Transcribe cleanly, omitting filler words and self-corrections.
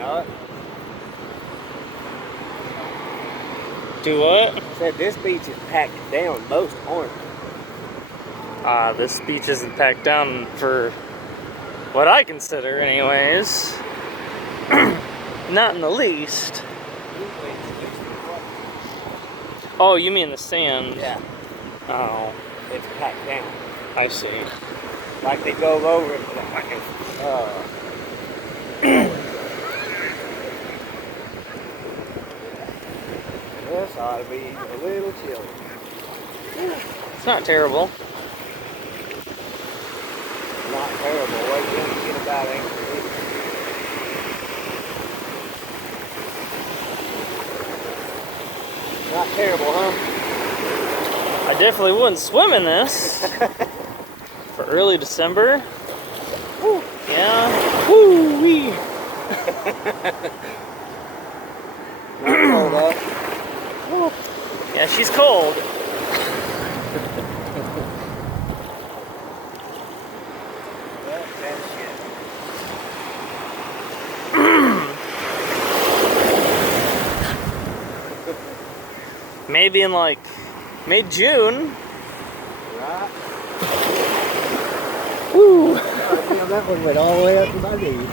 know it. Do what? I said this beach is packed down. Most aren't. This beach isn't packed down for what I consider, anyways. Not in the least. Oh, you mean the sand? Yeah, Oh, it's packed down. I see. Like they drove over it. This ought to be a little chilly. It's not terrible. Not terrible. Wait till you get about 8 degrees. Not terrible, huh? I definitely wouldn't swim in this for early December. Woo. Yeah. Woo wee. Not cold, huh? Yeah, she's cold. That's shit. Maybe in like mid-June. Right? Woo. That one went all the way up to my knees.